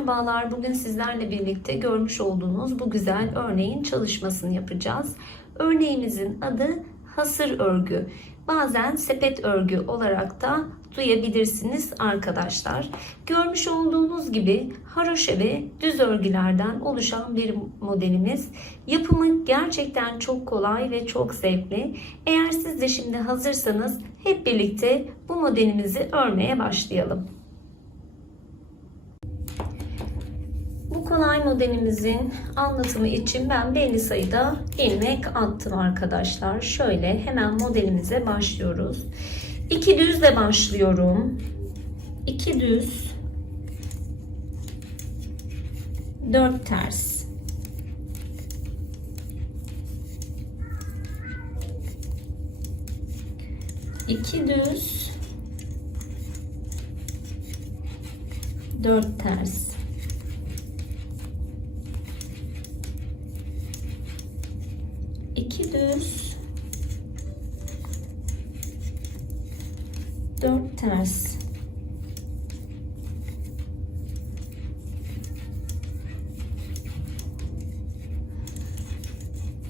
Merhabalar, bugün sizlerle birlikte görmüş olduğunuz bu güzel örneğin çalışmasını yapacağız. Örneğimizin adı hasır örgü. Bazen sepet örgü olarak da duyabilirsiniz arkadaşlar. Görmüş olduğunuz gibi haroşa ve düz örgülerden oluşan bir modelimiz. Yapımı gerçekten çok kolay ve çok zevkli. Eğer siz de şimdi hazırsanız hep birlikte bu modelimizi örmeye başlayalım. Kolay modelimizin anlatımı için ben belli sayıda ilmek attım arkadaşlar. Şöyle hemen modelimize başlıyoruz. 2 düzle başlıyorum. 2 düz 4 ters. İki düz dört ters. iki düz dört ters.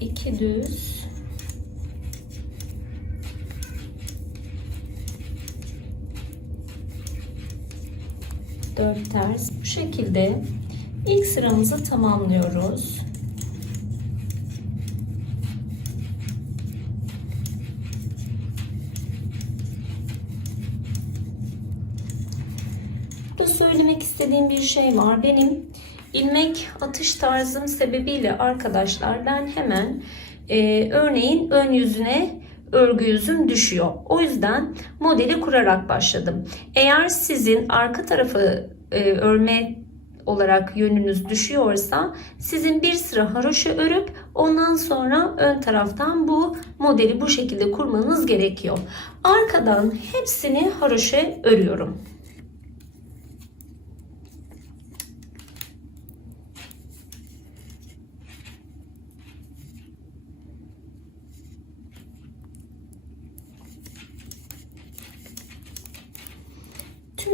İki düz. Dört ters. Bu şekilde ilk sıramızı tamamlıyoruz. Burada söylemek istediğim bir şey var. Benim ilmek atış tarzım sebebiyle arkadaşlar ben hemen e, örneğin ön yüzüne örgü yüzüm düşüyor. O yüzden modeli kurarak başladım. Eğer sizin arka tarafı e, örme olarak yönünüz düşüyorsa sizin bir sıra haroşa örüp ondan sonra ön taraftan bu modeli bu şekilde kurmanız gerekiyor. Arkadan hepsini haroşa örüyorum.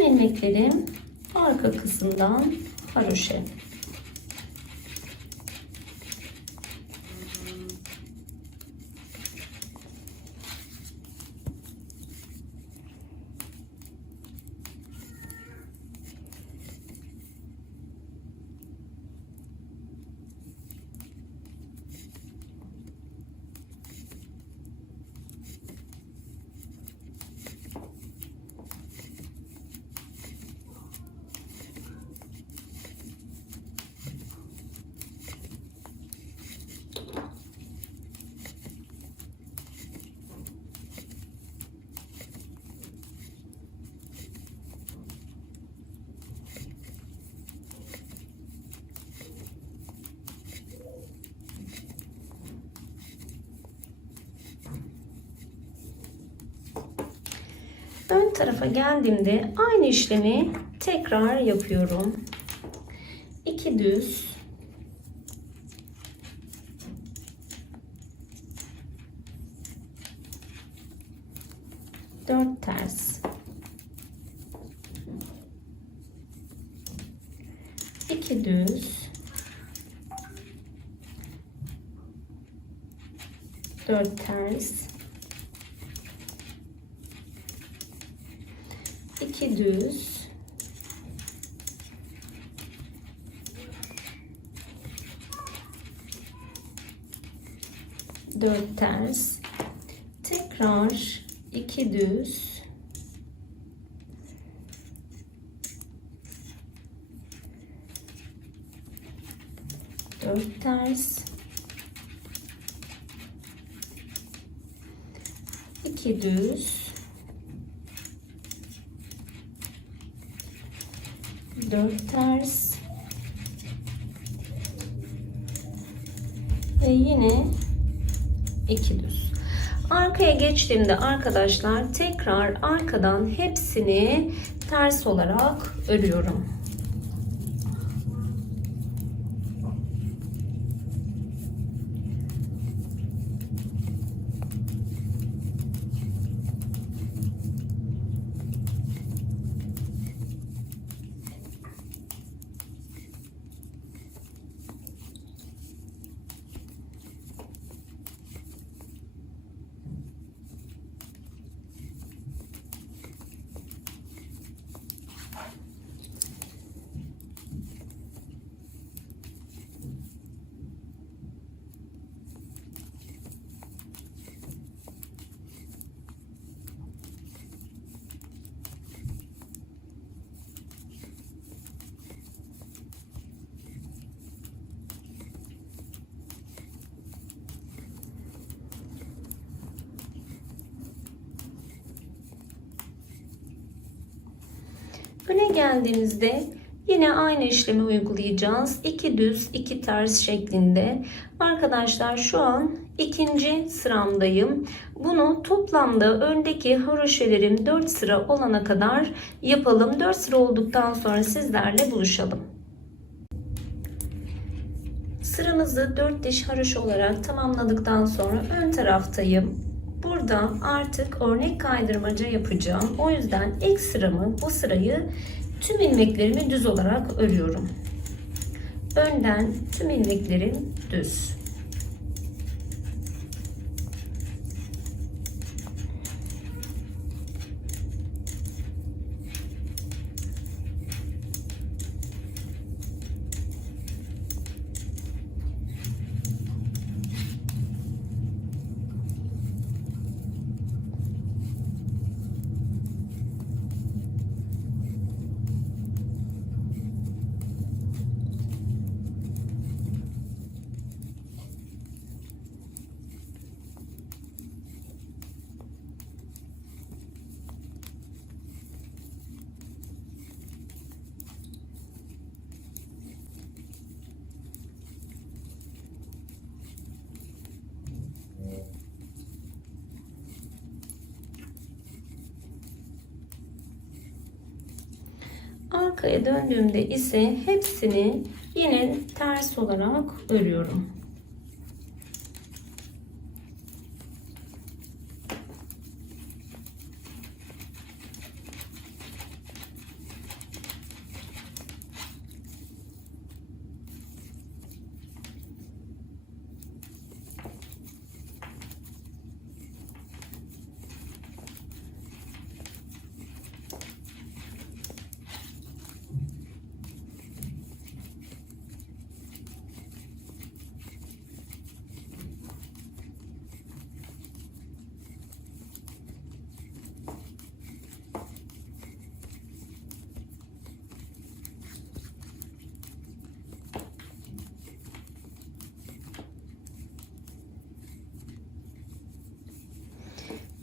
Tüm ilmeklerim arka kısımdan haroşe. Ön tarafa geldiğimde aynı işlemi tekrar yapıyorum. 2 düz. Dört ters. İki düz. Dört ters iki düz. Dört ters. Tekrar iki düz. Dört ters. İki düz dört ters ve yine iki düz. Arkaya geçtiğimde arkadaşlar tekrar arkadan hepsini ters olarak örüyorum. Öne geldiğimizde yine aynı işlemi uygulayacağız. 2 düz, 2 ters şeklinde. Arkadaşlar şu an ikinci sıramdayım. Bunu toplamda öndeki haroşelerim 4 sıra olana kadar yapalım. 4 sıra olduktan sonra sizlerle buluşalım. Sıramızı 4 diş haroşa olarak tamamladıktan sonra ön taraftayım. Burada artık örnek kaydırmaca yapacağım. O yüzden ilk sıramı bu sırayı tüm ilmeklerimi düz olarak örüyorum. Önden tüm ilmeklerim düz. Arkaya döndüğümde ise hepsini yine ters olarak örüyorum.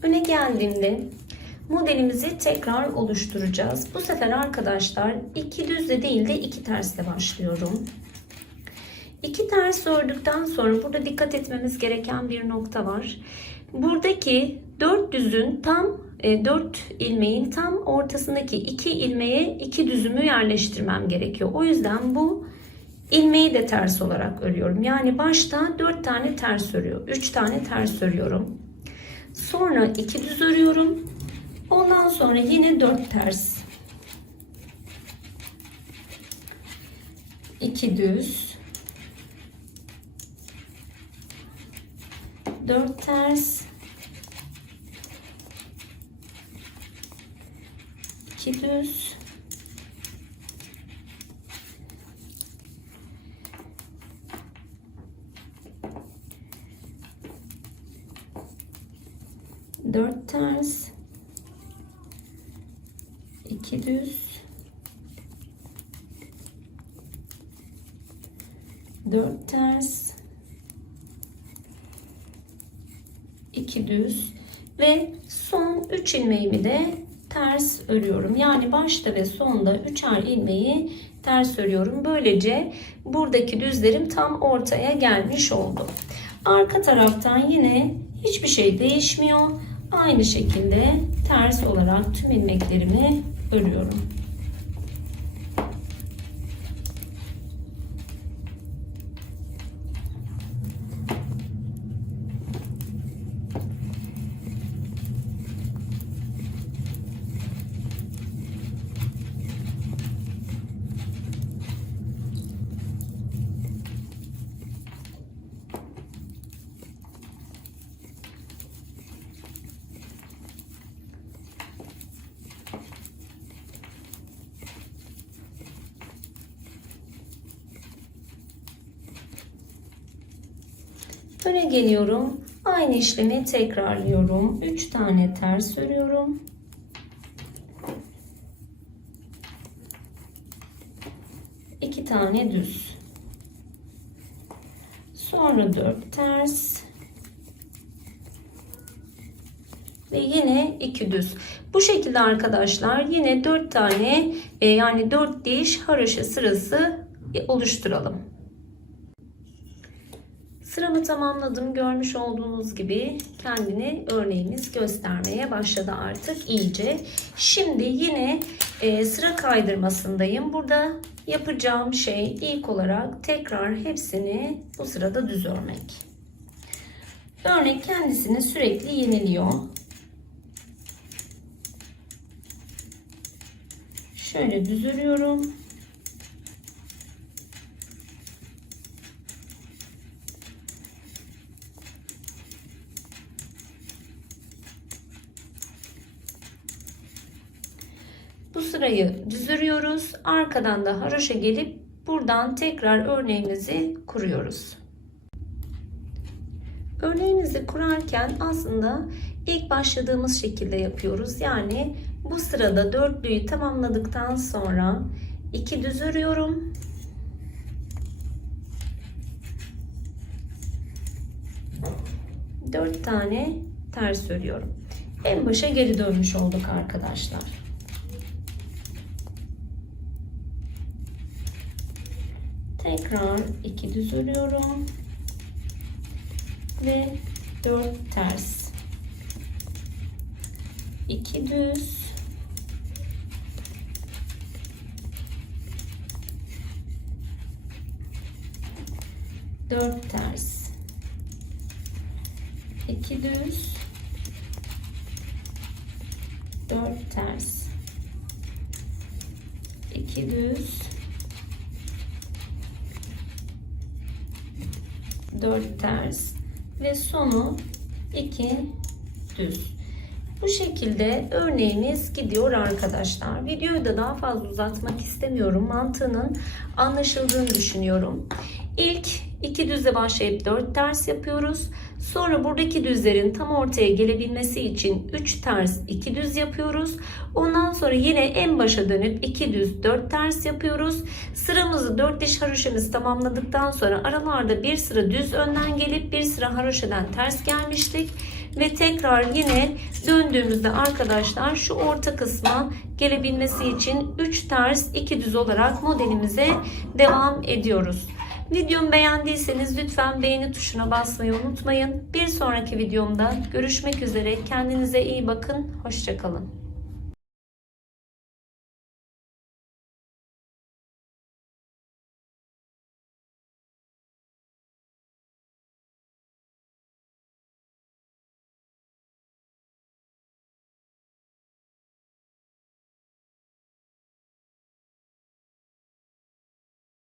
Öne geldiğimde modelimizi tekrar oluşturacağız. Bu sefer arkadaşlar iki düzle değil de iki tersle başlıyorum. İki ters ördükten sonra burada dikkat etmemiz gereken bir nokta var. Buradaki dört düzün tam e, dört ilmeğin tam ortasındaki iki ilmeğe iki düzümü yerleştirmem gerekiyor. O yüzden bu ilmeği de ters olarak örüyorum. Yani başta dört tane ters örüyor. Üç tane ters örüyorum. Sonra iki düz örüyorum. Ondan sonra yine dört ters. iki düz. Dört ters. iki düz. Dört ters iki düz dört ters iki düz ve son üç ilmeğimi de ters örüyorum. Yani başta ve sonda üçer ilmeği ters örüyorum. Böylece buradaki düzlerim tam ortaya gelmiş oldu. Arka taraftan yine hiçbir şey değişmiyor. Aynı şekilde ters olarak tüm ilmeklerimi örüyorum. Öne geliyorum. Aynı işlemi tekrarlıyorum. 3 tane ters örüyorum. iki tane düz. Sonra 4 ters. Ve yine iki düz. Bu şekilde arkadaşlar yine 4 tane e, yani 4 diş haroşa sırası e, oluşturalım. Sıramı tamamladım. Görmüş olduğunuz gibi kendini örneğimiz göstermeye başladı artık iyice. Şimdi yine e, sıra kaydırmasındayım. Burada yapacağım şey ilk olarak tekrar hepsini bu sırada düz örmek. Örnek kendisini sürekli yeniliyor. Şöyle düz örüyorum. Bu sırayı düz örüyoruz. Arkadan da haroşa gelip buradan tekrar örneğimizi kuruyoruz. Örneğimizi kurarken aslında ilk başladığımız şekilde yapıyoruz. Yani bu sırada dörtlüyü tamamladıktan sonra iki düz örüyorum. Dört tane ters örüyorum. En başa geri dönmüş olduk arkadaşlar. Tekrar iki düz örüyorum. Ve 4 ters. 2 düz. Dört ters. İki düz. Dört ters. İki düz 4 ters ve sonu 2 düz. Bu şekilde örneğimiz gidiyor arkadaşlar. Videoyu da daha fazla uzatmak istemiyorum. Mantığının anlaşıldığını düşünüyorum. İlk iki düzle başlayıp 4 ters yapıyoruz. Sonra buradaki düzlerin tam ortaya gelebilmesi için 3 ters 2 düz yapıyoruz. Ondan sonra yine en başa dönüp 2 düz 4 ters yapıyoruz. Sıramızı 4 diş haroşamızı tamamladıktan sonra aralarda bir sıra düz önden gelip bir sıra haroşadan ters gelmiştik. Ve tekrar yine döndüğümüzde arkadaşlar şu orta kısma gelebilmesi için 3 ters 2 düz olarak modelimize devam ediyoruz. Videomu beğendiyseniz lütfen beğeni tuşuna basmayı unutmayın. Bir sonraki videomda görüşmek üzere. Kendinize iyi bakın. Hoşçakalın.